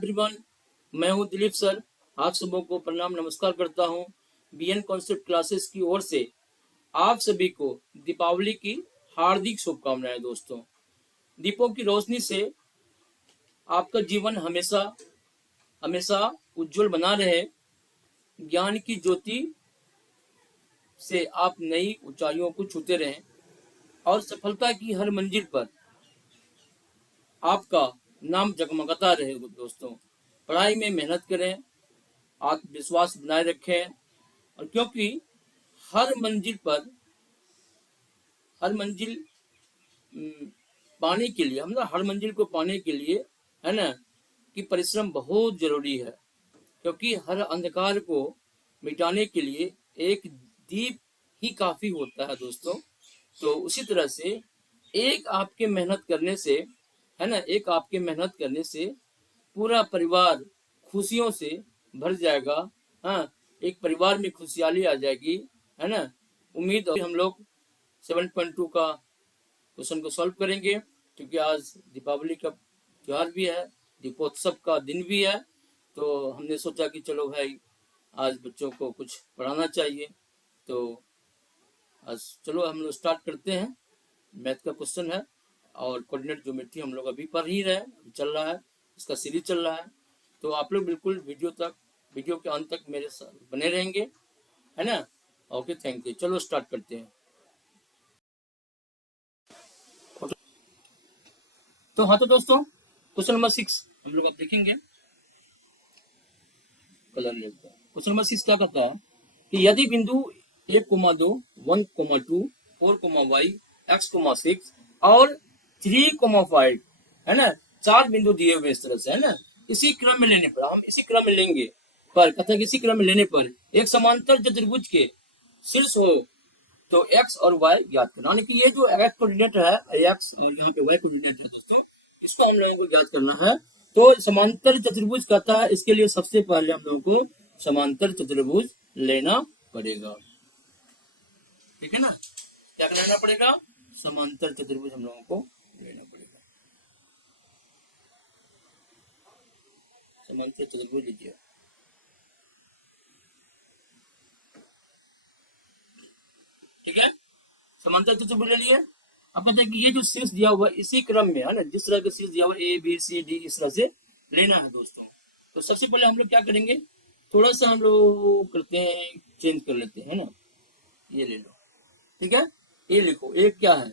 Everyone, मैं हूं Dilip sir. आप सबों को प्रणाम नमस्कार करता हूं। बीएन कॉन्सेप्ट क्लासेस की ओर से आप सभी को दीपावली की हार्दिक शुभकामनाएं। दोस्तों, दीपों की रोशनी से आपका जीवन हमेशा हमेशा उज्जवल बना रहे। ज्ञान की ज्योति से आप नई ऊंचाइयों को छूते रहें और सफलता की हर मंजिल पर आपका नाम जगमगाता रहे। दोस्तों, पढ़ाई में मेहनत करें, आत्मविश्वास बनाए रखें, और क्योंकि हर मंजिल पर हर मंजिल पाने के लिए, हम हर मंजिल को पाने के लिए, है ना, कि परिश्रम बहुत जरूरी है। क्योंकि हर अंधकार को मिटाने के लिए एक दीप ही काफी होता है। दोस्तों, तो उसी तरह से एक आपके मेहनत करने से, है ना, एक आपके मेहनत करने से पूरा परिवार खुशियों से भर जाएगा। हाँ, एक परिवार में खुशहाली आ जाएगी, है ना। उम्मीद है हम लोग 7.2 का क्वेश्चन को सॉल्व करेंगे, क्योंकि आज दीपावली का त्योहार भी है, दीपोत्सव का दिन भी है। तो हमने सोचा कि चलो भाई, आज बच्चों को कुछ पढ़ाना चाहिए। तो आज चलो हम लोग स्टार्ट करते हैं। मैथ का क्वेश्चन है और कोऑर्डिनेट ज्योमेट्री हम लोग अभी पढ़ ही रहे हैं, चल रहा है, इसका सीरीज चल रहा है। तो आप लोग बिल्कुल वीडियो के अंत तक मेरे साथ बने रहेंगे, है ना। Okay, thank you. चलो स्टार्ट करते हैं। तो हाँ, तो दोस्तों, क्वेश्चन नंबर 6 हम लोग अब देखेंगे। कलर लेते हैं। क्वेश्चन नंबर 6 क्या कहता है कि यदि बिंदु 1,2, 1,2, 4,y, x,6 और 3,5, है ना, 4 बिंदु दिए हुए इस तरह से, है ना, इसी क्रम में लेने पर, हम इसी क्रम में लेंगे, पर कथा इसी क्रम में लेने पर एक समांतर चतुर्भुज के शीर्ष हो तो x और y ज्ञात करना। यानी कि ये जो x कोऑर्डिनेट है, x और यहाँ पे y कोऑर्डिनेट है दोस्तों, इसको हम लोगों को ज्ञात करना है। तो समांतर चतुर्भुज कहता है, इसके लिए सबसे पहले हम लोगों को समांतर चतुर्भुज लेना पड़ेगा। ठीक है ना, क्या लेना पड़ेगा? समांतर चतुर्भुज हम लोगों को लेना पड़ेगा। समांतर चतुर्भुज लीजिए। ठीक है, समांतर चतुर्भुज ले लिए। अब कहते हैं कि ये जो शीर्ष दिया हुआ इसी क्रम में, है ना, जिस तरह का शीर्ष दिया हुआ ए बी सी डी, इस तरह से लेना है दोस्तों। तो सबसे पहले हम लोग क्या करेंगे, थोड़ा सा हम लोग करते हैं, चेंज कर लेते हैं ना। ये ले लो, ठीक है। ए लिखो, ए क्या है?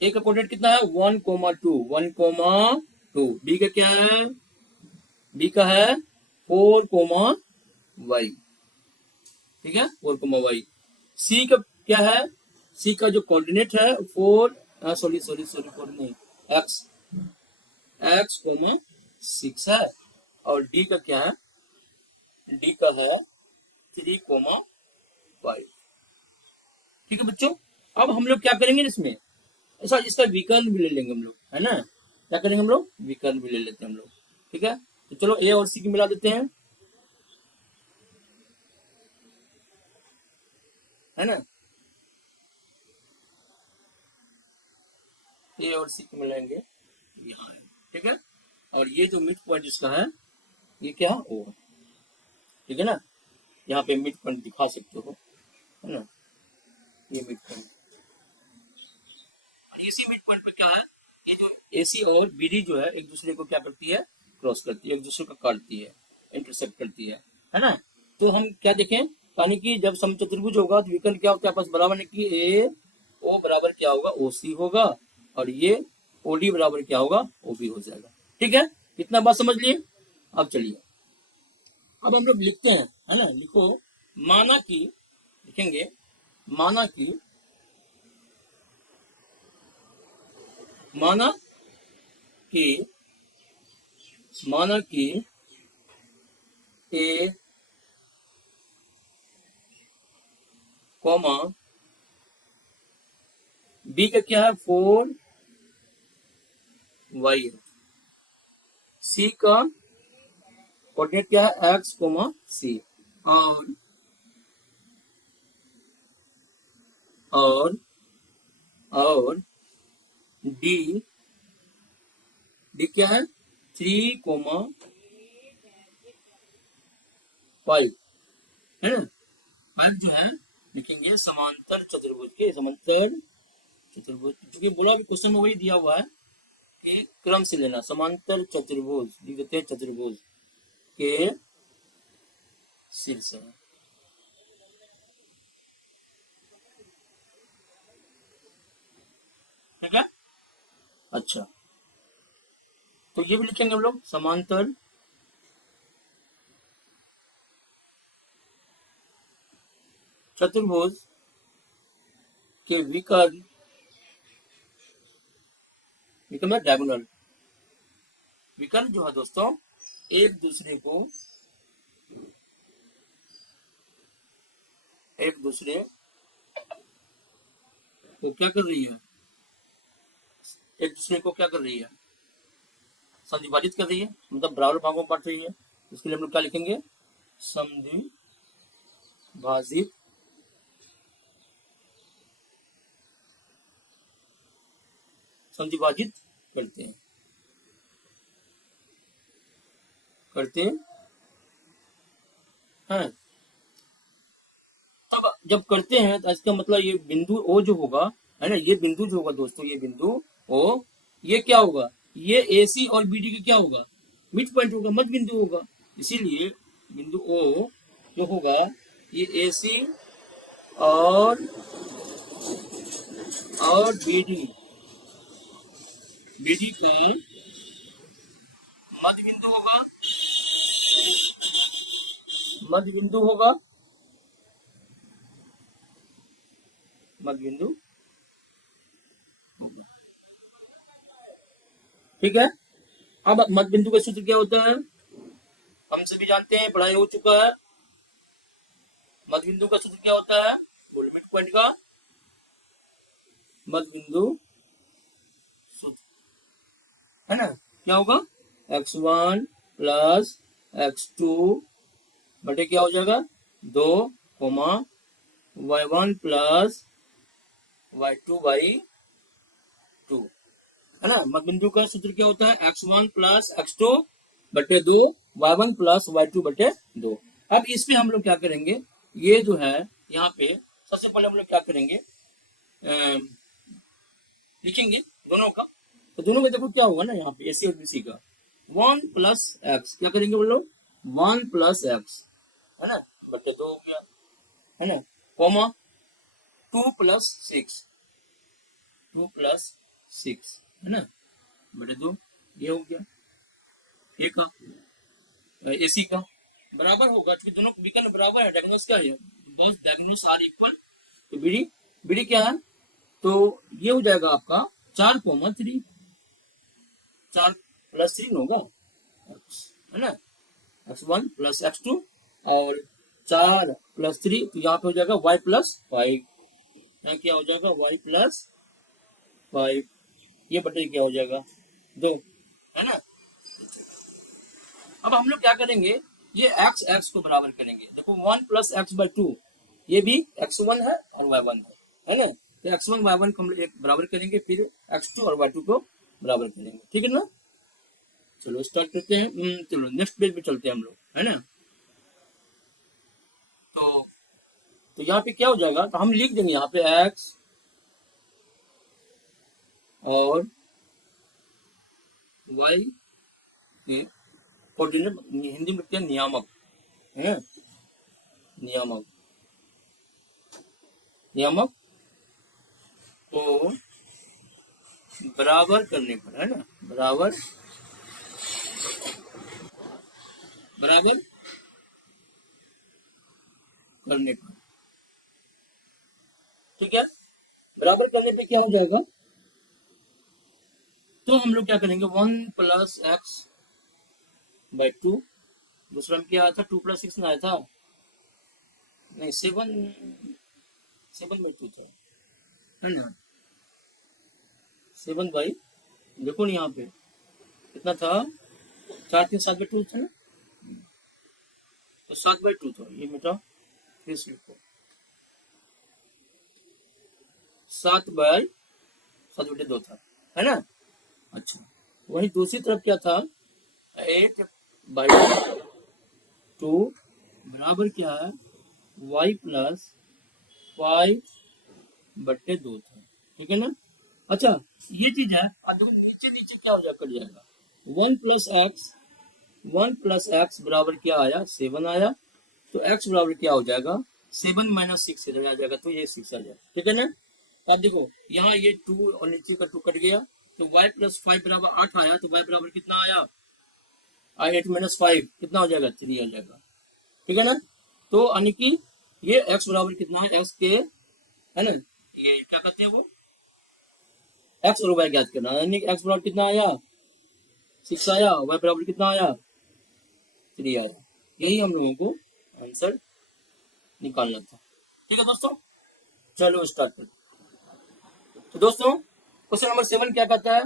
ए का कोऑर्डिनेट कितना है? 1,2, 1,2। बी का क्या है? बी का है 4,y, ठीक है, 4,y। सी का क्या है? सी का जो कोऑर्डिनेट है 4, सॉरी सॉरी सॉरी, 4 नहीं, x,6 है। और डी का क्या है? डी का है 3,5। ठीक है बच्चों, अब हम लोग क्या करेंगे इसमें, ऐसा इसका विकर्ण भी ले लेंगे हम लोग, है ना। क्या करेंगे हम लोग? विकर्ण भी ले लेते हैं हम लोग। ठीक है, तो चलो ए और सी की मिला देते हैं, है ना। ए और सी को मिलाएंगे यहाँ है, ठीक है। और ये जो मिड पॉइंट इसका है, ये क्या है? ओ, ठीक है ना, यहाँ पे मिड पॉइंट दिखा सकते हो, है ना, ये मिड पॉइंट। इसी मिड पॉइंट में क्या है, ये जो एसी और बीडी जो है एक दूसरे को क्या करती है? क्रॉस करती है, एक दूसरे को काटती है, इंटरसेक्ट करती है ना। तो हम क्या देखें, यानी कि जब समचतुर्भुज होगा तो विकर्ण क्या होता है आपस बराबर, है कि ए ओ बराबर क्या होगा? ओ सी होगा, और ये ओ डी बराबर क्या होगा? ओ बी हो जाएगा। ठीक है, इतना बात समझ लिए। अब चलिए, अब हम लोग लिखते हैं, है ना। लिखो, माना कि, लिखेंगे, माना कि, माना कि, माना कि ए कॉमा बी का क्या है? 4y, सी का कोऑर्डिनेट क्या है? x,c, और और और डी, डी क्या है? 3,5। 5, है ना। 5 जो है लिखेंगे समांतर चतुर्भुज के, समांतर चतुर्भुज, क्योंकि बोला भी क्वेश्चन में वही दिया हुआ है कि क्रम से लेना, समांतर चतुर्भुज लिख देते हैं, चतुर्भुज के शीर्ष, ठीक है। अच्छा, तो ये भी लिखेंगे हम लोग, समांतर चतुर्भुज के विकर्ण, विकर्ण में डायगोनल, विकर्ण जो है दोस्तों एक दूसरे को, एक दूसरे को क्या कर रही है, एक दूसरे को क्या कर रही है, संधिभाजित कर रही है, मतलब बराबर भागों में बांट रही है। इसके लिए हम लोग क्या लिखेंगे, संधिभाजित संधिभाजित करते हैं, करते हैं। तब जब करते हैं तो इसका मतलब ये बिंदु ओ जो होगा, है ना, ये बिंदु जो होगा दोस्तों, ये बिंदु ओ, ये क्या होगा, ये एसी और बीडी का क्या होगा, मिड पॉइंट होगा, मध्य बिंदु होगा। इसीलिए बिंदु ओ जो होगा ये एसी और बीडी, बीडी का मध्य बिंदु होगा, मध्य बिंदु होगा, मध्य बिंदु, ठीक है। अब मध्य बिंदु का सूत्र क्या होता है, हम सभी जानते हैं, पढ़ाई हो चुका है। मध्य बिंदु का सूत्र क्या होता है, वो लिमिट पॉइंट का मध्य बिंदु सूत्र, है ना, क्या होगा, x1 प्लस x2 बटे क्या हो जाएगा 2, y1 प्लस y2 बाई 2, है ना। मध्य बिंदु का सूत्र क्या होता है, x1 प्लस x2 बटे 2, y1 प्लस y2 बटे 2। अब इसमें हम लोग क्या करेंगे, ये जो है यहाँ पे सबसे पहले हम लोग क्या करेंगे, लिखेंगे दोनों का, तो दोनों में देखो क्या होगा ना, यहाँ पे एसी और बीसी का 1 प्लस एक्स, क्या करेंगे बोलो, 1 प्लस एक्स, है ना, बटे 2 हो गया, है ना, कॉमा 2 प्लस 6, 2 प्लस 6, है ना, बटे 2, ये हो गया, एक का एसी का बराबर होगा, क्योंकि दोनों विकर्ण बराबर है, डायगोनल्स का है, बस डायगोनल्स आर इक्वल, तो बीडी, बीडी क्या है, तो ये हो जाएगा आपका 4,3, 4 प्लस 3 होगा, है ना, x1 प्लस x2 और 4 प्लस 3, तो यहाँ पे हो जाएगा y प्लस 5, यहाँ क्या हो जाएगा y प्लस 5, ये बटे क्या हो जाएगा 2, है ना। अब हम लोग क्या करेंगे, ये x को बराबर करेंगे, देखो 1 प्लस एक्स बाई 2, ये भी x1 है और y1 है ना, तो x1 y1 को हम लोग बराबर करेंगे, फिर x2 और y2 को बराबर करेंगे, ठीक है ना। चलो स्टार्ट करते हैं, चलो नेक्स्ट पेज पे चलते हैं हम लोग, है ना। तो यहाँ पे क्या हो जाएगा, तो हम लिख देंगे यहाँ पे x और y के कोऑर्डिनेट, हिंदी में लिखते हैं नियामक, है नियामक, नियामक को बराबर करने पर, है ना, बराबर, बराबर करने पर, ठीक है, बराबर करने पे क्या हो जाएगा, तो हम लोग क्या करेंगे 1 प्लस एक्स बाई 2, दूसरा में क्या आया था 2 प्लस 6 में आया था, नहीं 7 बाई 2 था, है ना, 7 बाई, देखो ना यहाँ पे कितना था, 4 3 7 बाई 2 था ना, तो 7 बाई 2 था, ये मिटा फिर से लिखो 7 बाई 7 बटे 2 था, है ना। अच्छा, वही दूसरी तरफ क्या था, 8 बाई 2 बराबर क्या है, y प्लस 5/2 था, ठीक है ना। अच्छा ये चीज है, अब देखो नीचे नीचे क्या हो जाएगा, कट जाएगा। 1 प्लस x बराबर क्या आया, 7 आया। तो x बराबर क्या हो जाएगा, 7 माइनस 6 आ जाएगा, तो ये 6 आ जाएगा, ठीक है ना। अब देखो यहाँ ये 2 और नीचे का 2 कट गया, तो y प्लस 5 बराबर 8 आया, तो y बराबर कितना आया, 8 माइनस 5 कितना हो जाएगा, 3 आ जाएगा, ठीक है ना। तो यानी कि ये x बराबर कितना है, x के, है ना, ये क्या कहते हैं वो, x और y ज्ञात करना, यानी कि x बराबर कितना आया, 6 आया, y बराबर कितना आया, 3 आया। यही हम लोगों को आंसर निकालना था, ठीक है दोस्तों। चलो स्टार्ट करते। तो दोस्तों क्वेश्चन नंबर 7 क्या कहता है,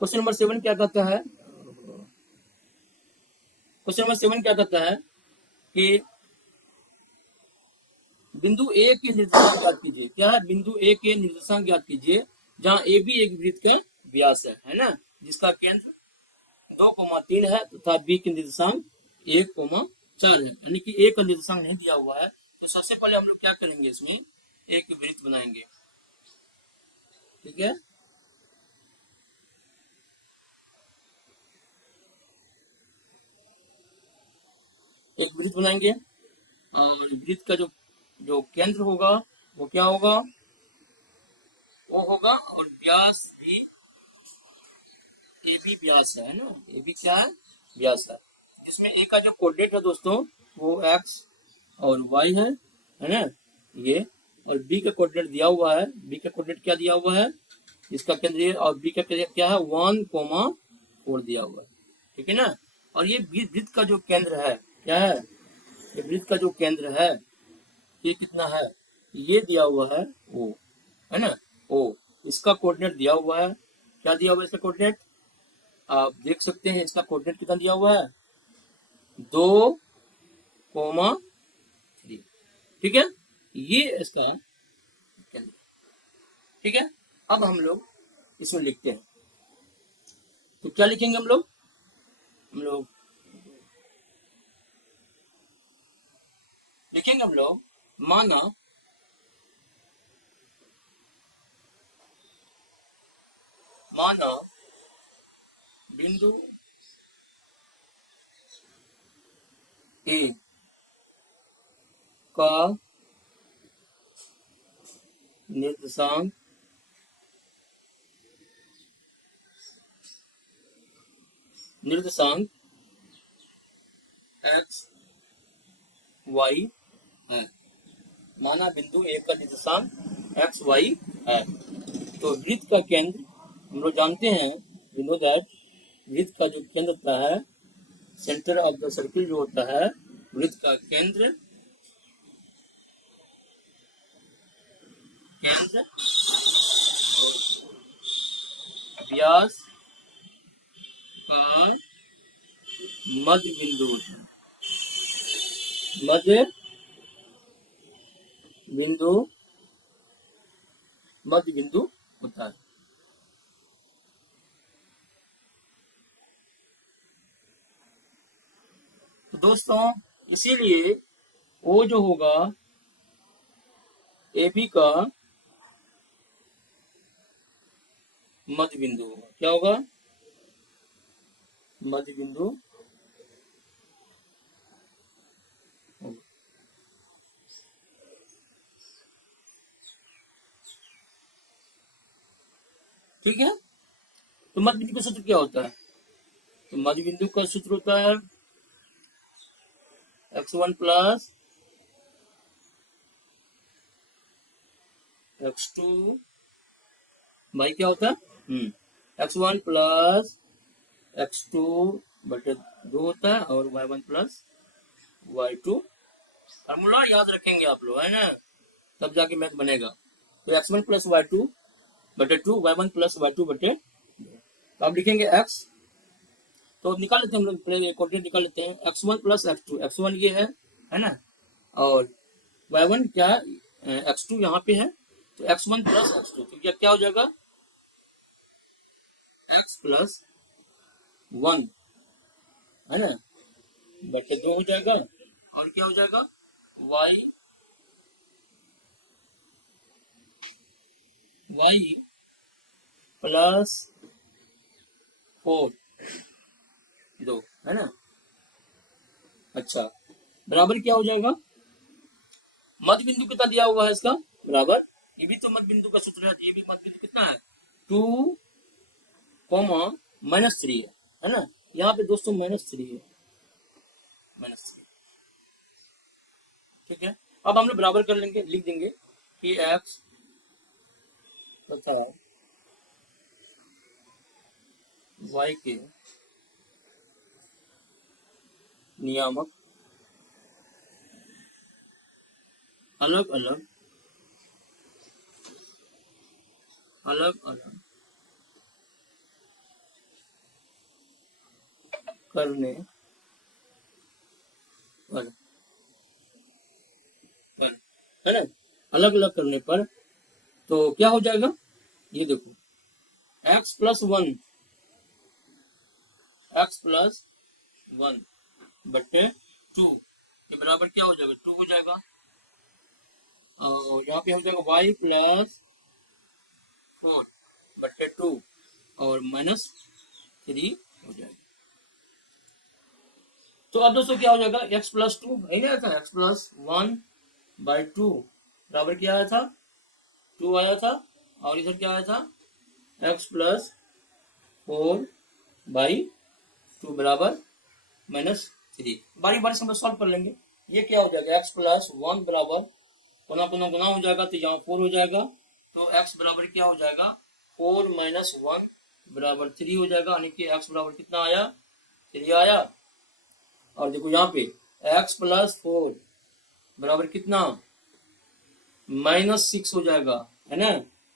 क्वेश्चन नंबर 7 क्या कहता है, क्वेश्चन नंबर 7 क्या कहता है कि बिंदु ए के निर्देशांक ज्ञात कीजिए। क्या है, बिंदु ए के निर्देशांक ज्ञात कीजिए जहां ए बी एक वृत्त का व्यास है ना, जिसका केंद्र 2,3 है तथा बी के निर्देशांक 1,4 है, यानी कि ए का निर्देशांक नहीं दिया हुआ है। तो सबसे पहले हम लोग क्या करेंगे, इसमें एक वृत्त बनाएंगे, ठीक है। एक वृत्त बनाएंगे और वृत्त का जो जो केंद्र होगा वो क्या होगा, वो होगा, और व्यास भी ए बी व्यास है ना, ए बी क्या है, व्यास है। इसमें ए का जो कोऑर्डिनेट है दोस्तों वो एक्स और वाई है ना ये, और बी का कोऑर्डिनेट दिया हुआ है, बी का कोऑर्डिनेट क्या दिया हुआ है, इसका केंद्र ये, और बी का केंद्र क्या है, 1,4 दिया हुआ है, ठीक है ना। और ये वृत्त का जो केंद्र है क्या है, ये वृत्त का जो केंद्र है ये कितना है, ये दिया हुआ है ओ, है ना ओ, इसका कोऑर्डिनेट दिया हुआ है, क्या दिया हुआ है इसका कोऑर्डिनेट, आप देख सकते हैं इसका कोऑर्डिनेट कितना दिया हुआ है, 2,3, ठीक है, ये इसका केंद्र, ठीक है। अब हम लोग इसमें लिखते हैं, तो क्या लिखेंगे हम लोग लिखेंगे, हम लोग माना माना बिंदु ए का निर्देशांक एक्स वाई है, माना बिंदु ए का निर्देशांक एक्स वाई है। तो वृत्त का केंद्र हम लोग जानते हैं, वी नो दैट वृत्त का जो केंद्र होता है, सेंटर ऑफ द सर्किल जो होता है, वृत्त का केंद्र व्यास का मध्य बिंदु होता है, मध्य बिंदु मध्य बिंदु होता है। तो दोस्तों इसीलिए वो जो होगा ए बी का मध्य बिंदु होगा, क्या होगा, मध्य बिंदु होगा, ठीक है। तो मध्य बिंदु का सूत्र क्या होता है, तो मध्य बिंदु का सूत्र होता है x1 प्लस x2 भाई क्या होता है, x1 प्लस x2 बटे 2 होता है, और y1 प्लस y2, फार्मूला याद रखेंगे आप लोग, है ना, तब जाके मैथ बनेगा। तो x1 प्लस y2 बटे 2, y1 प्लस y2 बटे, तो आप लिखेंगे x, तो निकाल लेते हैं हम लोग, पहले कोऑर्डिनेट निकाल लेते हैं, x1 प्लस x2, x1 ये है ना, और y1 क्या है, x2 यहाँ पे है, तो x1 प्लस x2, तो क्या हो जाएगा, x प्लस 1 है ना बटे 2 हो जाएगा, और क्या हो जाएगा y प्लस 4 2 है ना। अच्छा, बराबर क्या हो जाएगा, मध्य बिंदु कितना दिया हुआ है इसका, बराबर ये भी तो मध्य बिंदु का सूत्र है, ये भी मध्य बिंदु कितना है 2 -3 है ना। यहाँ पे दोस्तों -3 है, -3 ठीक है। अब हम लोग बराबर कर लेंगे, लिख देंगे कि x तथा y के नियामक अलग अलग करने पर है ना, अलग अलग करने पर तो क्या हो जाएगा, ये देखो x+1 बट्टे 2 के बराबर क्या हो जाएगा 2 हो जाएगा, और यहाँ पे हो जाएगा y+4 बट्टे 2 और -3 हो जाएगा। तो अब दोस्तों क्या हो जाएगा x+2 है ना, था x+1/2 बराबर क्या आया था 2 आया था, और इधर क्या आया था x+4/2 बराबर -3। बारी बारी से हम सॉल्व कर लेंगे। ये क्या हो जाएगा x+1 बराबर गुना गुना गुना हो जाएगा तो यहाँ 4 हो जाएगा, तो x बराबर क्या हो जाएगा 4 - 1 बराबर 3 हो जाएगा, यानी कि x बराबर कितना आया 3 आया। और देखो यहाँ पे x+4 बराबर कितना -6 हो जाएगा है ना।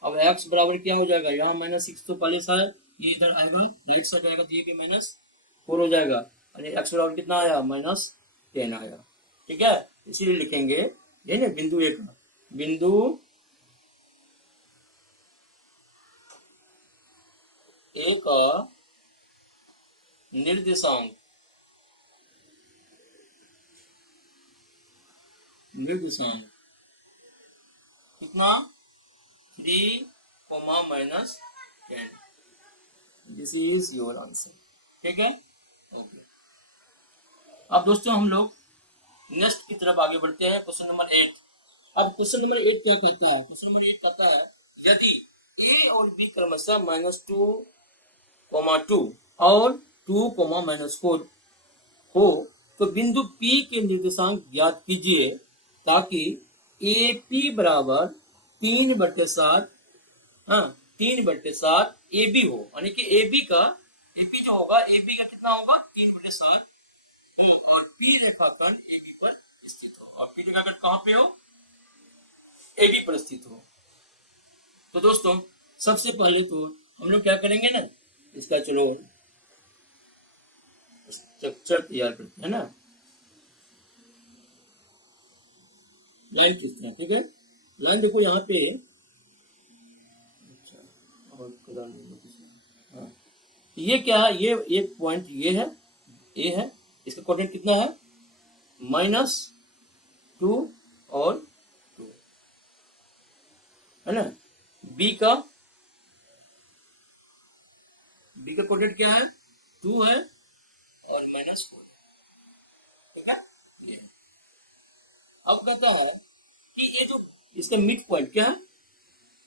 अब x बराबर क्या हो जाएगा, यहाँ -6 तो पहले से ये इधर आएगा राइट साइड आएगा, तो ये भी -4 हो जाएगा, यानी x बराबर कितना आया -10 आया, ठीक है। इसीलिए लिखेंगे ये ना बिंदु ए का, बिंदु ए का निर्देशांक कितना 3, -10। दिस इज योर आंसर, ठीक है ओके। अब दोस्तों हम लोग नेक्स्ट की तरफ आगे बढ़ते हैं, क्वेश्चन नंबर 8। अब क्वेश्चन नंबर 8 क्या कहता है, क्वेश्चन नंबर 8 कहता है यदि ए और बी क्रमशः -2, 2 और 2, -4 हो तो बिंदु P के निर्देशांक ज्ञात कीजिए ताकि AP बराबर 3/7, हाँ 3/7 AB हो, यानी कि AB जो होगा AB का कितना होगा 3/7 और P रेखाखंड AB पर स्थित हो, और P रेखाखंड कहाँ पे हो AB पर स्थित हो। तो दोस्तों सबसे पहले तो हम लोग क्या करेंगे ना, इसका चलो स्ट्रक्चर तैयार करते हैं ना, लाइन किस तरह, ठीक है। लाइन देखो यहाँ पे और हाँ, ये क्या है, ये एक पॉइंट ये है ए है, इसका कोऑर्डिनेट कितना है -2 और 2 है ना। बी का कोऑर्डिनेट क्या है 2 है और -4, ठीक है। ये अब कहता है कि ये जो इसका मिड पॉइंट क्या है,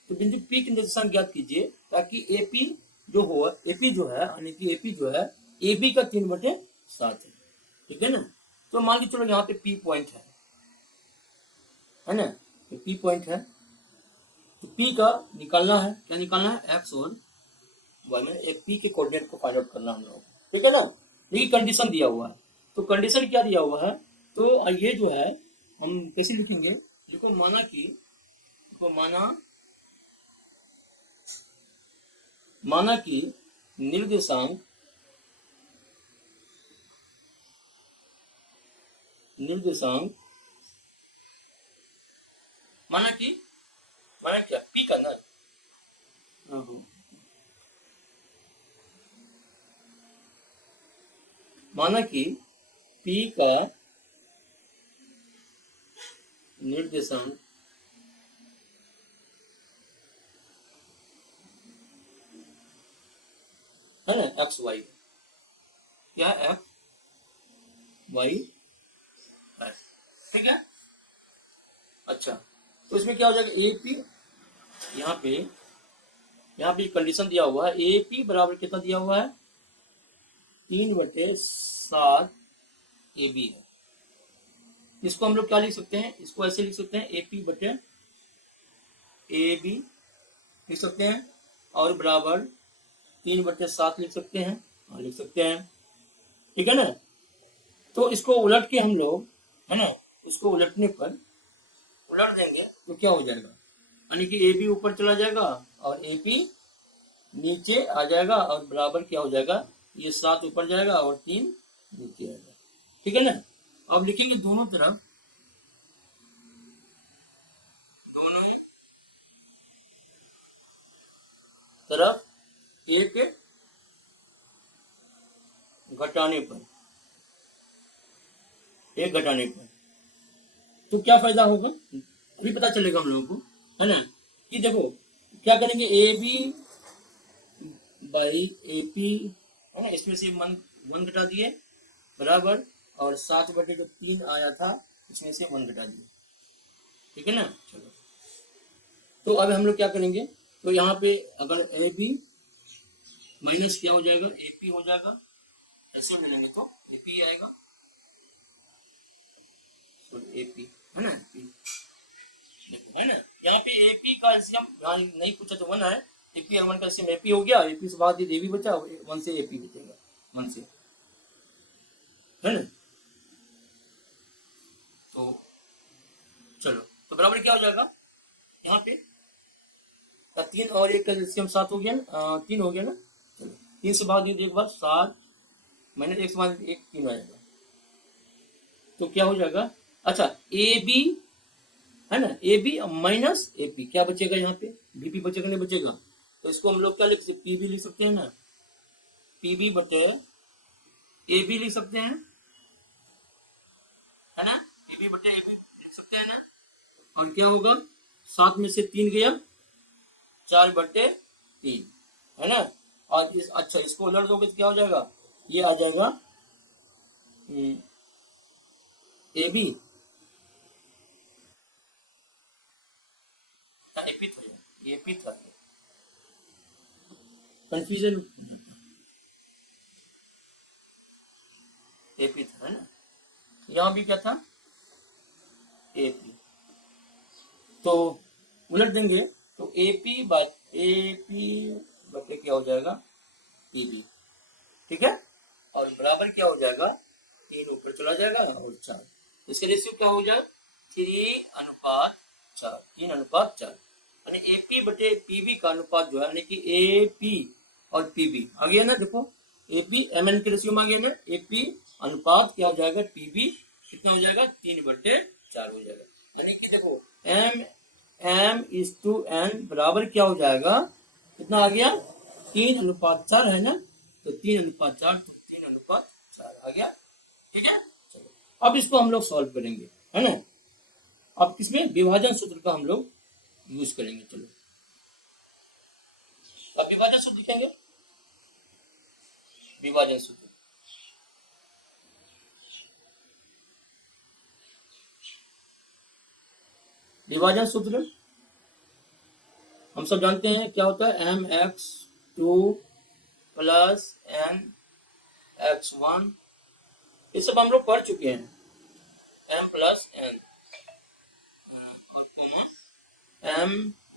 तो बिंदु P के निर्देशांक ज्ञात कीजिए ताकि AP जो हो, AP जो है यानी कि AP जो है AB का 3/7 है, ठीक है ना। तो मान लीजिए चलो यहाँ पे P पॉइंट है ना, तो P पॉइंट है, तो P का निकालना है, क्या निकालना है x और y में एक P के कोऑर्डिनेट को फाइंड आउट करना हम लोग, ठीक है ना। ये कंडीशन दिया हुआ है, तो कंडीशन क्या दिया हुआ है, तो ये जो है हम कैसे लिखेंगे, देखो माना कि निर्देशांक माना क्या P का ना, माना कि P का निर्देशांक है ना, एक्स वाई, क्या एक्स वाई है, ठीक है। अच्छा, तो इसमें क्या हो जाएगा, ए पी, यहाँ पे कंडीशन दिया हुआ है, ए पी बराबर कितना दिया हुआ है, 3/7 ए बी है। इसको हम लोग क्या लिख सकते हैं, इसको ऐसे लिख सकते हैं, ए पी बटे ए बी लिख सकते हैं, और बराबर 3/7 लिख सकते हैं, हाँ लिख सकते हैं, ठीक है ना। तो इसको उलट के हम लोग, है ना, इसको उलटने पर उलट देंगे तो क्या हो जाएगा, यानी कि ए बी ऊपर चला जाएगा और ए पी नीचे आ जाएगा, और बराबर क्या हो जाएगा, ये 7 ऊपर जाएगा और 3 नीचे आएगा, ठीक है ना। अब लिखेंगे दोनों तरफ एक घटाने पर, तो क्या फायदा होगा, अभी पता चलेगा हम लोगों को, है ना, कि देखो क्या करेंगे, A B by A P, है ना, इसमें से 1 घटा दिए बराबर, और 7/3 आया था, इसमें से 1 घटा दिए, ठीक है ना। चलो, तो अब हम लोग क्या करेंगे, तो यहाँ पे अगर ए बी माइनस क्या हो जाएगा, ए पी हो जाएगा, ऐसे मिलेंगे तो ए पी आएगा, ए पी, है ना, देखो, है ना, यहाँ पे ए पी का एलसीएम नहीं पूछा तो 1 है, ए पी और 1 का एलसीएम ए पी हो गया, ए पी से बाद ए बी बचा, 1 से ए पी बचेगा, 1 से, है ना। तो चलो, तो बराबर क्या हो जाएगा, यहाँ पे 3 और 1 का एलसीएम 7 हो गया ना, 3 हो गया ना, चलो 3 से भाग दीजिए एक बार, 7 माइनस 1 से भाग 1, 3 आएगा, तो क्या हो जाएगा, अच्छा ए बी, है ना, A B minus A P, क्या बचेगा यहाँ पे, बीपी बचेगा नहीं बचेगा, तो इसको हम लोग क्या लिख सकते, पीबी लिख सकते हैं ना, पीबी बटे ए बी लिख सकते हैं, है ना, पीबी बटे ए बी लिख सकते हैं ना, और क्या होगा, 7 में से 3 गया, 4/3, है ना, और अच्छा इसको उलट दोगे तो क्या हो जाएगा, ये आ जाएगा ए बी एपी था, एपी था, कंफ्यूजन, एपी था, है ना, यहाँ भी क्या था, एपी, तो उलट देंगे तो एपी बटे क्या हो जाएगा, पीबी, ठीक है, और बराबर क्या हो जाएगा, 3 ऊपर चला जाएगा और 4, इसका रेशियो क्या हो जाए, 3:4, 3:4, यानी एपी बटे पीबी का अनुपात जो है, यानी कि एपी और पीबी आ गया ना, देखो एपी एम एन के रेशियो में आ गया ना, एपी अनुपात क्या हो जाएगा, पीबी कितना हो जाएगा, 3/4 हो जाएगा, यानी कि देखो M/N बराबर क्या हो जाएगा, कितना आ गया, 3:4 है ना, तो 3:4, तो 3:4 आ गया, ठीक है। चलो, अब इसको हम लोग सॉल्व करेंगे, है ना, अब किसमें, विभाजन सूत्र का हम लोग यूज करेंगे, चलो अब विभाजन सूत्र लिखेंगे, विभाजन सूत्र, विभाजन सूत्र हम सब जानते हैं क्या होता है, mx2 प्लस nx1, ये सब हम लोग पढ़ चुके हैं, m प्लस n और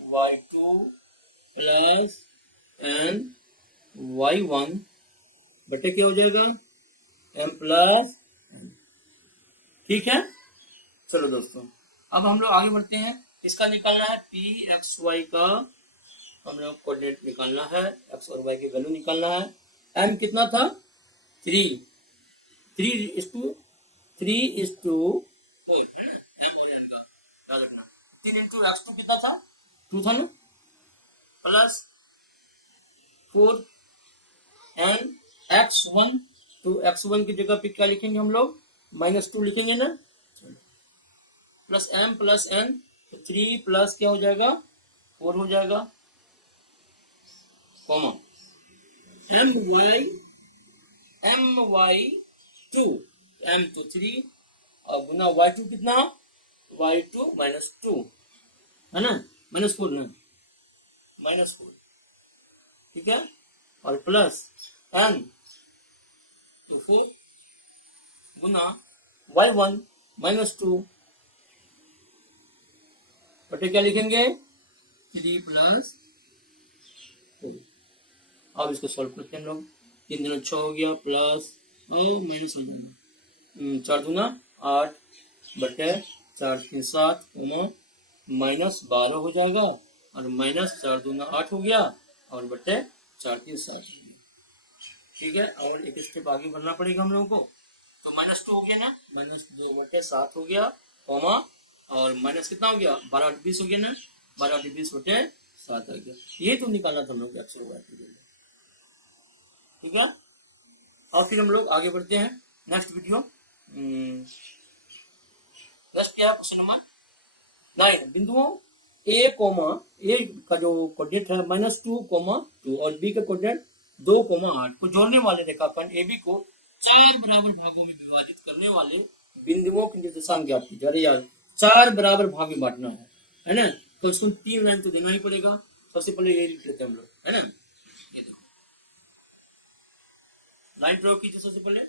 my2 प्लस ny1 बटे क्या हो जाएगा, m प्लस n, ठीक है। चलो दोस्तों, अब हम लोग आगे बढ़ते हैं, इसका निकालना है पी एक्स वाई का, हम लोग कोऑर्डिनेट निकालना है, एक्स और वाई के वैल्यू निकालना है, m कितना था, 3, 3:3 m और n का याद रखना, 3 इंटू x2 कितना था, 2 था ना, प्लस 4 n x1, तो x1 की जगह पे क्या लिखेंगे हम लोग, -2 लिखेंगे ना, प्लस एम प्लस एन, तो 3 प्लस क्या हो जाएगा 4 हो जाएगा, comma M Y two, M two 3 और गुना वाई टू कितना, वाई टू माइनस टू, है ना, -4 ना, -4, ठीक है, और plus N to 4 Guna y1 -2, बटे क्या लिखेंगे 3 प्लस 4। अब इसको सॉल्व करते हैं हम लोग, 3 दूना 6 हो गया, प्लस और माइनस हो जाएगा, 4 दूना 8 बटे 4 3 7, -12 हो जाएगा, और -4 दूना 8 हो गया, और बटे 4 3 7 हो गया, ठीक है। और एक स्टेप आगे बढ़ना पड़ेगा हम लोगों को, तो -2 हो गया ना, -2 बटे 7 हो गया, कॉमा और माइनस कितना हो गया 12 8 20 हो गया ना, 12 8 20 बटे 7 आ गया, ये तो निकालना था हम लोग अक्षर हुआ, ठीक है। और फिर हम लोग आगे बढ़ते हैं नेक्स्ट वीडियो, नेक्स्ट क्या है क्वेश्चन नंबर 9, बिंदुओं ए कोमा, ए का जो कोऑर्डिनेट है -2, और बी का कोऑर्डिनेट 2, 8 को जोड़ने वाले रेखाखंड ए बी को 4 बराबर भागों में विभाजित करने वाले बिंदुओं के निर्देशांक ज्ञात कीजिए। अरे यार 4 बराबर भाग में बांटना है ना, तो इसको 3 लाइन तो देना ही पड़ेगा। सबसे पहले ये लिख लेते हैं हम लोग, है ना, ये देखो लाइन प्रयोग कीजिए। सबसे पहले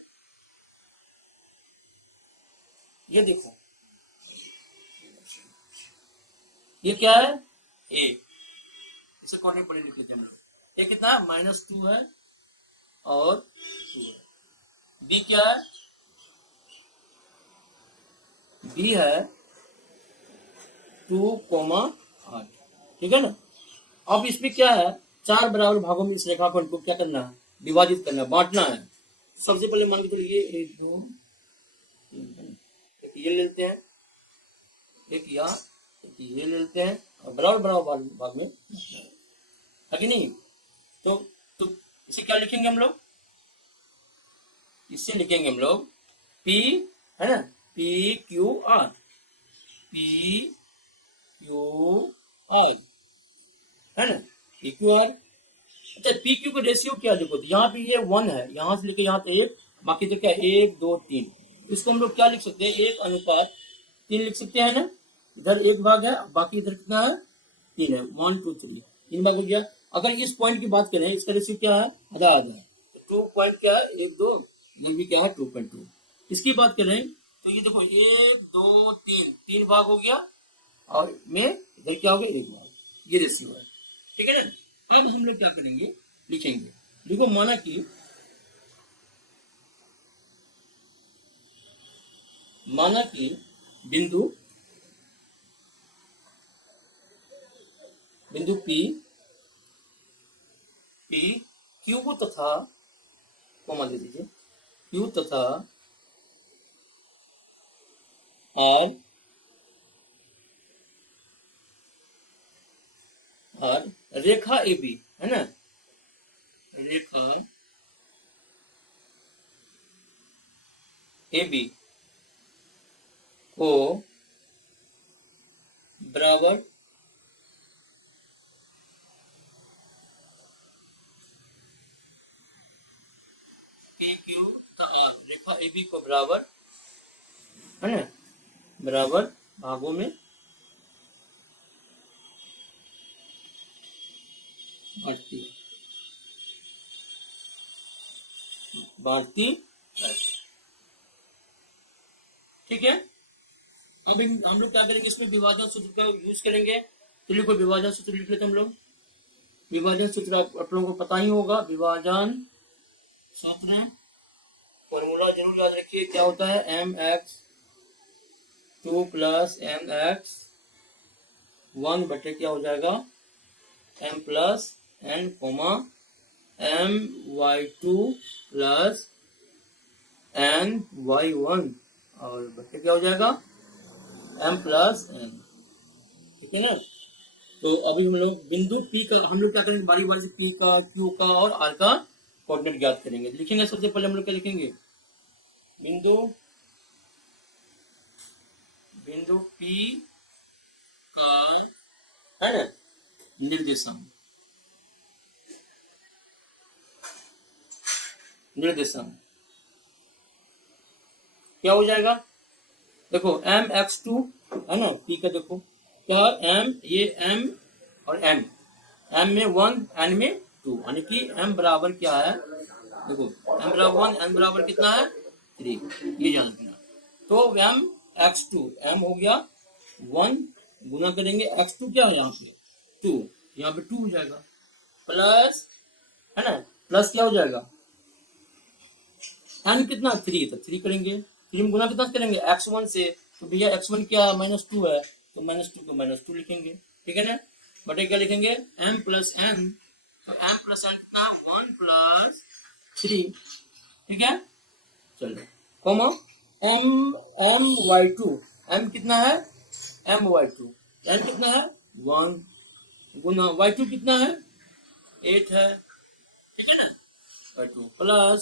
ये देखो, ये क्या है ए, इसे कोऑर्डिनेट पहले लिख लेते हैं हम लोग। ए कितना है -2 है और 2 है, बी क्या है, बी है 2, 8, ठीक है ना। अब इसमें क्या है 4 बराबर भागों में इस रेखाखंड को क्या करना है, विभाजित करना है, बांटना है। सबसे पहले मान के चलिए 1 2 3, ये ले लेते हैं, एक यहाँ ये ले लेते हैं, और बराबर बराबर भाग में है कि नहीं। तो इसे क्या लिखेंगे हम लोग, इससे लिखेंगे हम लोग P, है ना, PQR, PQR, है ना, PQR। अच्छा PQ का रेशियो क्या देखो, तो यहाँ पे ये 1 है, यहाँ से लेके यहाँ पे 1, बाकी तो क्या 1 2 3, इसको हम लोग क्या लिख सकते हैं 1:3 लिख सकते हैं ना। इधर 1 भाग है, बाकी इधर कितना है 3 है, 1 2 3, 3 भाग हो गया। अगर इस पॉइंट की बात करें, इसका रेशियो क्या है आधा आधा है, 2 पॉइंट क्या है 1 2, ये भी क्या है 2.2। इसकी बात करें तो ये देखो 1 2 3, 3 भाग हो गया, और में इधर क्या हो गया 1 भाग, ये रेशियो है, ठीक है ना। अब हम लोग क्या करेंगे, लिखेंगे, देखो माना कि बिंदु P Q तथा, कोमा दे दीजिए, Q तथा R रेखा AB, है ना, रेखा AB को बराबर PQ तथा R, रेखा AB को बराबर, है ना, बराबर भागों में बांटती है, ठीक है। अब हम लोग क्या करेंगे, इसमें विभाजन सूत्र का यूज करेंगे। तो लिखो विभाजन सूत्र लिख लेते हम लोग। विभाजन सूत्र आप लोगों को पता ही होगा, विभाजन सूत्र फॉर्मूला जरूर याद रखिए, क्या होता है mx2 प्लस mx1 बटे क्या हो जाएगा m plus n, my2 plus ny1, और बटे क्या हो जाएगा m प्लस n, ठीक है ना। तो अभी हम लोग बिंदु P का हम लोग क्या करेंगे, बारी बारी से P का, Q का और R का कोऑर्डिनेट ज्ञात करेंगे। लिखेंगे सबसे पहले हम लोग क्या लिखेंगे, बिंदु P का है ना निर्देशांक, निर्देशांक क्या हो जाएगा? देखो mx2 है ना, P का देखो क्या m, ये m और m, m में 1 n में 2, यानी कि m बराबर क्या है? देखो m बराबर 1, n बराबर कितना है? 3, ये जान रखना। तो m x2 m हो गया 1, गुना करेंगे x2 क्या है यहाँ पे 2, यहाँ पे 2 हो जाएगा, प्लस है ना, प्लस क्या हो जाएगा n कितना 3, तो 3 करेंगे, 3 में गुना कितना करेंगे x1 से, तो भैया x1 क्या -2 है, तो -2 को -2 लिखेंगे, ठीक है ना, बटे क्या लिखेंगे m प्लस n, तो m प्लस n कितना 1 प्लस 3, ठीक है। चलो कॉमा m y2, m कितना है m y2, n कितना है 1, गुना y2 कितना है 8 है, ठीक है ना, y2 प्लस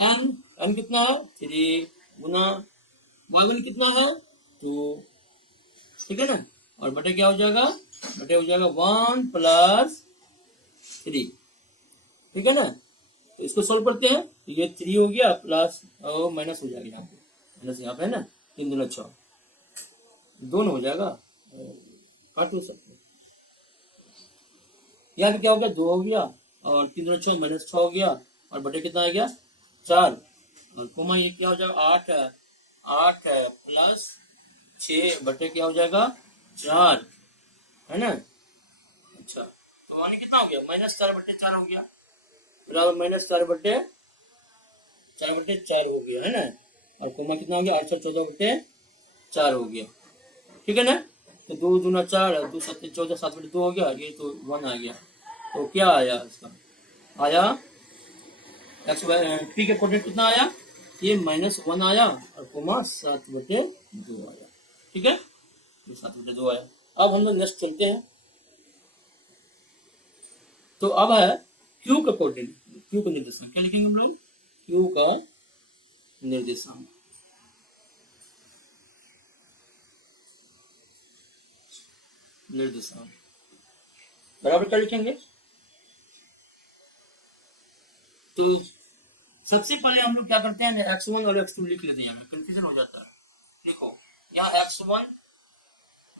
n कितना है 3, गुना y1 कितना है 2, ठीक है ना, और बटे क्या हो जाएगा, बटे हो जाएगा 1 प्लस 3, ठीक है ना। तो इसको सोल्व करते हैं, तो ये 3 हो गया प्लस और माइनस हो जाएगा, यहाँ पे माइनस, यहाँ पे है ना 3 दूना 6, दोनों हो जाएगा, काटो सबको, यहाँ पे क्या हो गया 2 हो गया और 3 दूना 6 -6 हो गया, और बटे कितना आ गया 4, और कोमा ये क्या हो जाएगा 8 है, 8 है प्लस 6 बटे क्या हो जाएगा 4, है ना। अच्छा तो माने कितना हो गया -4 बटे 4 हो गया, बराबर -4 बटे 4 हो गया, है ना, और कोमा कितना हो गया 8 14 बटे 4 हो गया, ठीक है ना। तो 2 दूना 4, 2 7 14, 7 बटे 2 हो गया, ये तो 1 आ गया, तो क्या आया इसका, आया एक्स पी के कोऑर्डिनेट कितना आया, ये -1 आया और कोमा 7 बटे 2 आया, ठीक है, ये 7 बटे 2 आया। अब हम लोग नेक्स्ट चलते हैं, तो अब है क्यू का कोऑर्डिनेट, क्यू का निर्देशांक क्या लिखेंगे हम लोग, क्यू का निर्देशांक, निर्देशांक बराबर क्या लिखेंगे, तो सबसे पहले हम लोग क्या करते हैं x1 और x2 लिख लेते हैं, कंफ्यूजन हो जाता है। देखो यहाँ x1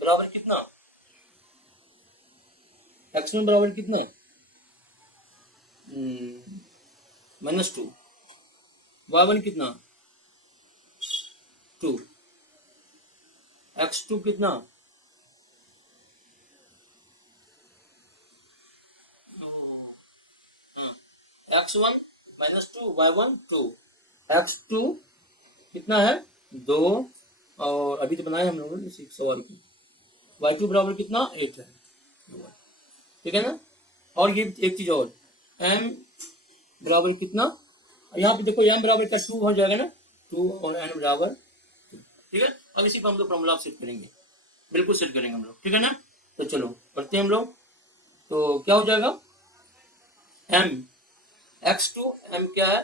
बराबर कितना, x1 बराबर कितना -2, y1 कितना 2, x2 कितना x1 -2 y1 2, x2 कितना है 2, और अभी तो बनाए हम लोगों ने 6 और y2 बराबर कितना 8 है, ठीक है ना। और ये एक चीज और m बराबर कितना, यहाँ पे देखो m बराबर का 2 हो जाएगा ना, 2 और n बराबर, ठीक है। अब इसी पर हम लोग फॉर्मूला सेट करेंगे, बिल्कुल सेट करेंगे हम लोग, ठीक है ना। तो चलो पढ़ते हैं हम लोग, तो क्या हो जाएगा m x2 m क्या है,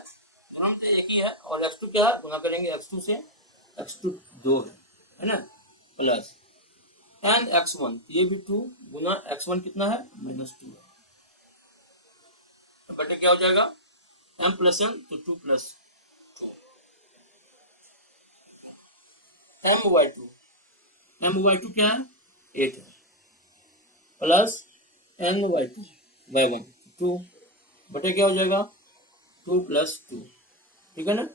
दोनों में तो एक ही है, और x2 क्या है, गुना करेंगे x2 से, x2 2 है ना, प्लस एंड x1 ये भी 2, गुना x1 कितना है -2 है, बटे क्या हो जाएगा m प्लस n, तो 2 प्लस 2, m y2 क्या है 8 है, प्लस n y2 y1 2, बटे क्या हो जाएगा 2 प्लस 2, ठीक है ना।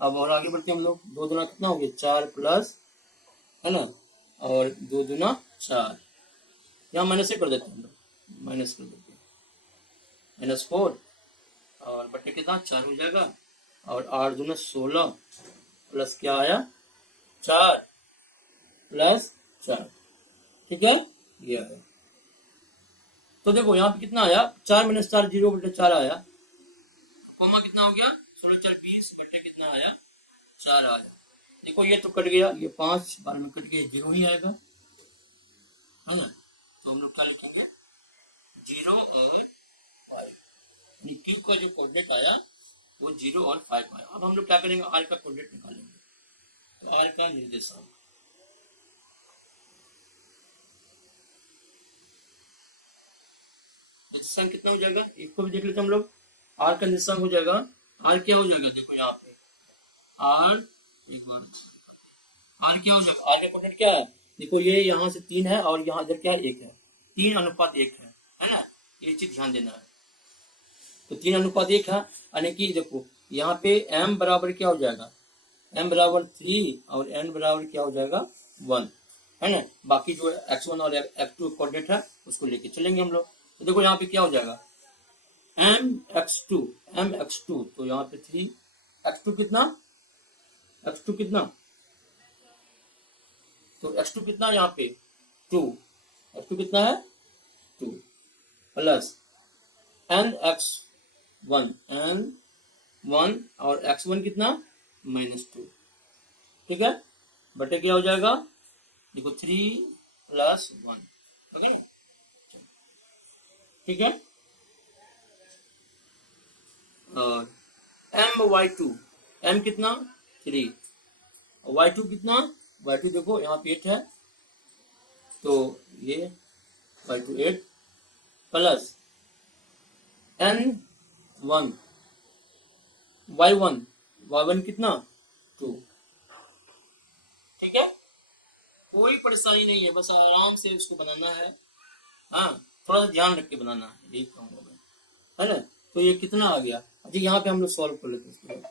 अब और आगे बढ़ते हम लोग, 2 दूना कितना हो गया 4 प्लस, है ना, और 2 दूना 4, यहाँ माइनस से कर देते हैं हम लोग, माइनस कर देते हैं -4, और बटे कितना 4 हो जाएगा, और 8 दूना 16 प्लस क्या आया 4 प्लस 4, ठीक है, ये आया। तो देखो यहाँ पे कितना आया 4 - 4 0 बटे 4 आया, कोमा कितना हो गया 16 4 20 बटे कितना आया 4 आया। देखो ये तो कट गया, ये 5 बार में कट गया, 0 ही आएगा, है ना। तो हम लोग क्या लिखेंगे 0 और 5, क्यू का जो कोऑर्डिनेट आया वो 0 और 5 आया। अब हम लोग क्या करेंगे आर का कोऑर्डिनेट निकालेंगे, तो आर का निर्देशांक, निर्देशांक कितना हो जाएगा, एक को भी देख लेते हम लोग। आर का निर्देशांक हो जाएगा, आर क्या हो जाएगा, देखो यहाँ पे आर, एक बार आर क्या हो जाएगा, आर का कोऑर्डिनेट क्या है, देखो ये यहाँ से 3 है और यहाँ इधर क्या है, 1 है, 3:1 है ना, ये चीज ध्यान देना है। तो 3:1 है, यानी कि देखो यहाँ पे m बराबर क्या हो जाएगा, m बराबर 3 और n बराबर क्या हो जाएगा 1, है ना। बाकी जो x1 और x2 कोऑर्डिनेट है उसको लेके चलेंगे हम लोग। तो देखो यहाँ पे क्या हो जाएगा mx2, तो यहाँ पे 3, x2 कितना, x2 कितना, तो x2 कितना यहाँ पे 2, x2 कितना है 2, प्लस n1 और x1 कितना -2, ठीक है, बटे क्या हो जाएगा, देखो 3 + 1, ओके, ठीक है। और my2, m कितना 3, y2 कितना, y2 देखो यहाँ पे 8 है, तो ये y2 8 प्लस n1 y1 कितना 2, ठीक है। कोई परेशानी नहीं है, बस आराम से उसको बनाना है, हाँ थोड़ा सा ध्यान रख के बनाना है, यही कहूँगा मैं, है ना। तो ये कितना आ गया, अच्छा यहाँ पे हम लोग सॉल्व कर लेते हैं।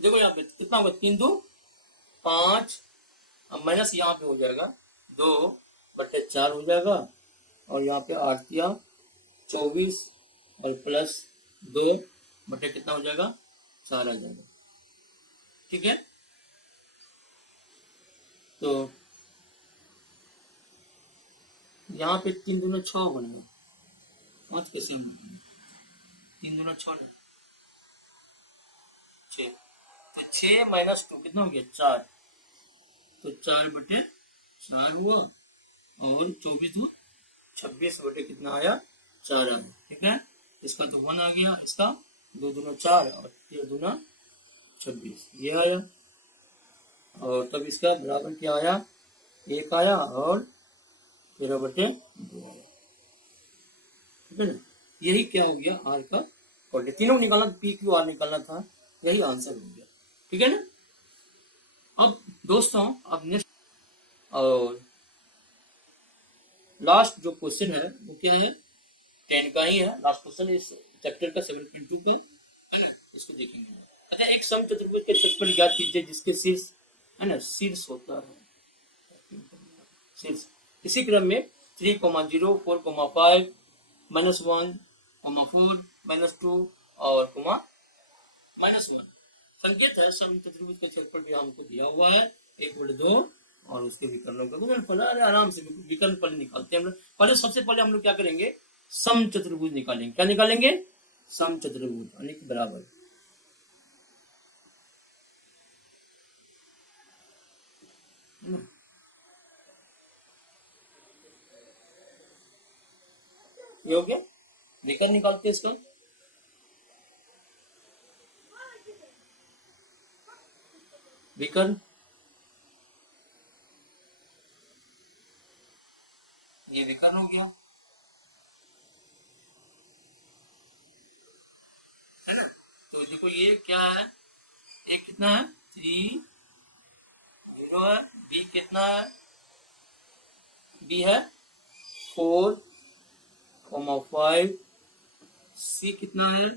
देखो यहाँ पे कितना होगा, 3 2 5, अब माइनस यहाँ पे हो जाएगा 2/4 हो जाएगा, और यहाँ पे 8 या 24 और प्लस 2 बटे कितना हो जाएगा 4 आ जाएगा, ठीक है। तो यहाँ पे 3 दूना 6 बनेगा, 5 कैसे, 3 दूना 6 6, तो 6 - 2 कितना हो गया 4, तो 4/4 हुआ, और 24 हुआ 26 बटे कितना आया 4 आया, ठीक है। इसका तो 1 आ गया, इसका 2 दूना 4 और 3 दूना 26 ये आया, और तब इसका बराबर क्या आया 1 आया, और 13/2 आया, ठीक है ना। यही क्या हो गया आर का कोऑर्डिनेट, तीनों निकालना, पी क्यू आर निकालना था, यही आंसर हो गया, ठीक है ना। अब दोस्तों अब नेक्स्ट और लास्ट जो क्वेश्चन है वो क्या है, 10 का ही है, लास्ट क्वेश्चन इस चैप्टर का 7.2 का, है ना, इसको देखेंगे। अच्छा, एक समचतुर्भुज के क्षेत्रफल ज्ञात कीजिए जिसके शीर्ष, है ना, शीर्ष होता है शीर्ष, इसी क्रम में 3, 0, 4, 5, -1, 4, -2 और -1 संकेत है। समचतुर्भुज का क्षेत्रफल भी हमको दिया हुआ है 1/2, और उसके विकर्णों का आराम से विकर्ण पहले निकालते हैं हम लोग। पहले सबसे पहले हम लोग क्या करेंगे, समचतुर्भुज निकालेंगे, क्या निकालेंगे, समचतुर्भुज यानी कि बराबर, ये हो गया, विकर्ण निकालते हैं इसका, विकर्ण, ये विकर्ण हो गया, है ना। तो देखो ये क्या है, ए कितना है 3 0 है, बी कितना है, बी है 4, 5, सी कितना है,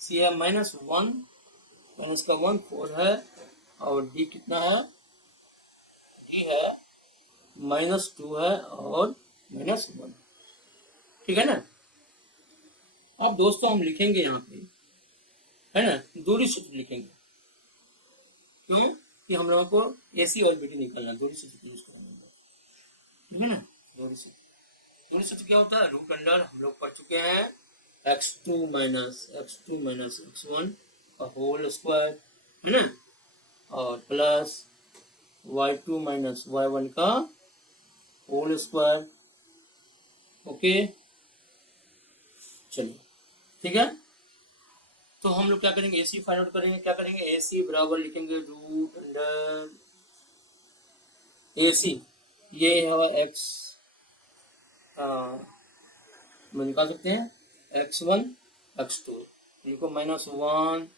सी है -1, माइनस का 1 4 है, और डी कितना है, डी है -2 है और -1, ठीक है ना। अब दोस्तों हम लिखेंगे यहाँ पे, है ना, दूरी सूत्र लिखेंगे, क्यों कि हम लोगों को एसी और बीटी निकालना, दूरी सूत्र यूज करेंगे, ठीक है ना। दूरी सूत्र क्या होता है, रूट अंडर हम लोग पढ़ चुके हैं x2 - x1 का होल स्क्वायर, है ना, और प्लस y2 - y1 का होल स्क्वायर, ओके, चलिए ठीक है। तो हम लोग क्या करेंगे, एसी फाइंड आउट करेंगे, क्या करेंगे, एसी बराबर लिखेंगे रूट अंडर एसी ये है एक्स, हम निकाल सकते हैं x1 x2, देखो -1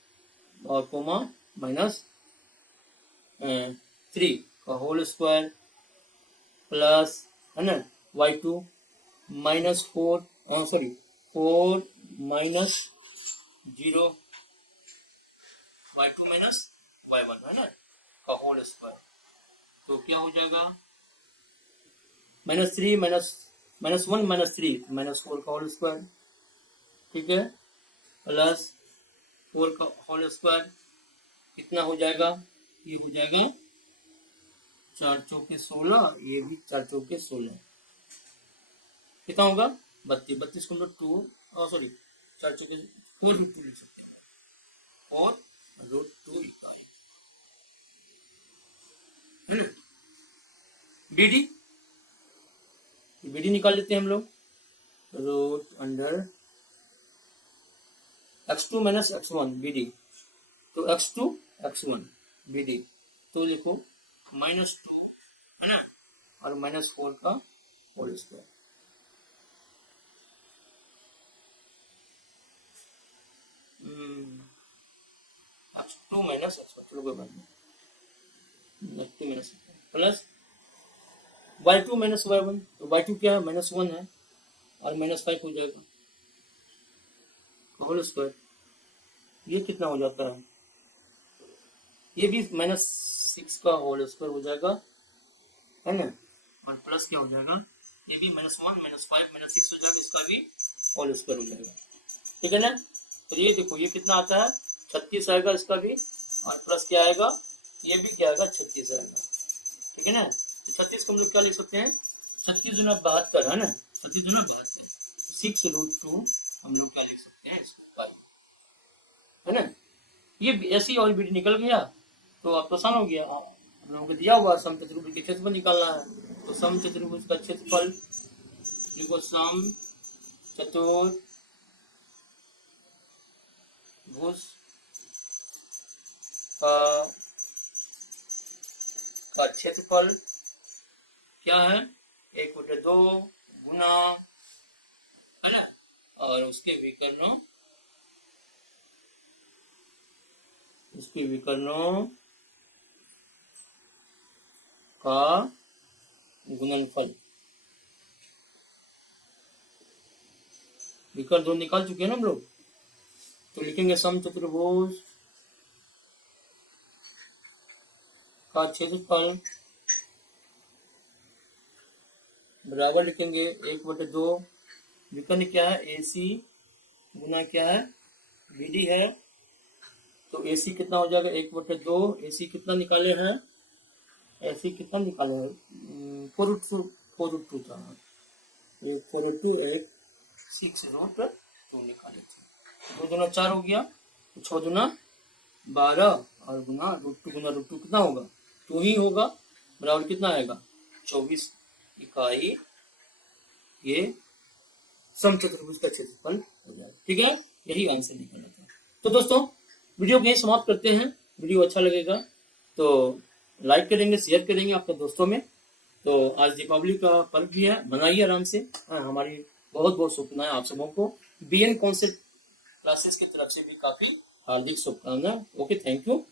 और कोमा -3 का होल स्क्वायर प्लस, है ना, y2 -4, सॉरी 4 -0 y2 y1, है ना, का होल स्क्वायर। तो क्या हो जाएगा -3 -1 -3 -4 का होल स्क्वायर, ठीक है, प्लस 4 का होल स्क्वायर कितना हो जाएगा, ये हो जाएगा 4 चौके 16, ये भी 4 चौके 16, कितना होगा 32, 32 को हम लोग 2, सॉरी 4 चौके 4√2 लिख सकते हैं, और √2 इकाई, है ना। बीडी निकाल लेते हैं हम लोग, root under x2 x1 BD, तो x2 x1 बीडी, तो लिखो -2, है ना, और -4 का whole square, x2 x1 plus y2 y1, तो y2 क्या है -1 है, और -5 हो जाएगा होल स्क्वायर, ये कितना हो जाता है, ये भी -6 का होल स्क्वायर हो जाएगा, है ना, और प्लस क्या हो जाएगा, ये भी -1 -5 -6 हो जाएगा, इसका भी होल स्क्वायर हो जाएगा, ठीक है ना। तो ये देखो ये कितना आता है 36 आएगा इसका भी, और प्लस क्या आएगा, ये भी क्या आएगा 36 आएगा, ठीक है ना। तो 36 को हम लोग क्या लिख सकते हैं, 36 गुना 72, है ना, 36 गुना 72, 6√2 हम लोग क्या लिख सकते हैं इसको पाई, है ना। ये ऐसी और बीडी निकल गया तो अब तो आसान हो गया, हम लोगों को दिया हुआ सम चतुर्भुज के क्षेत्रफल निकालना है, तो सम चतुर्भुज का क्षेत्रफल देखो, सम चतुर्भुज का क्षेत्रफल क्या है, 1/2 गुना, है ना, और उसके विकर्णों का गुणनफल, विकर्ण 2 निकाल चुके हैं ना हम लोग, तो लिखेंगे सम चतुर्भुज का क्षेत्रफल बराबर लिखेंगे 1/2, विकर्ण क्या है AC गुना क्या है BD है, तो AC कितना हो जाएगा 1/2, AC कितना निकाले हैं, AC कितना निकाले हैं 4√2 था, 4√2 6√2 निकाले थे, 2 दूना 4 हो गया, तो 6 दूना 12, और गुना √2 कितना होगा 2 ही होगा, बराबर कितना आएगा 24 इकाई, ये समचतुर्भुज का क्षेत्रफल हो जाएगा, ठीक है, यही आंसर निकलना था। तो दोस्तों वीडियो को यही समाप्त करते हैं, वीडियो अच्छा लगेगा तो लाइक करेंगे, शेयर करेंगे आपके दोस्तों में। तो आज दीपावली का पर्व भी है, मनाइए आराम से, हमारी बहुत बहुत शुभकामनाएं आप सबों को, BN कॉन्सेप्ट क्लासेस की तरफ से भी काफी हार्दिक शुभकामनाएं। Okay, thank you.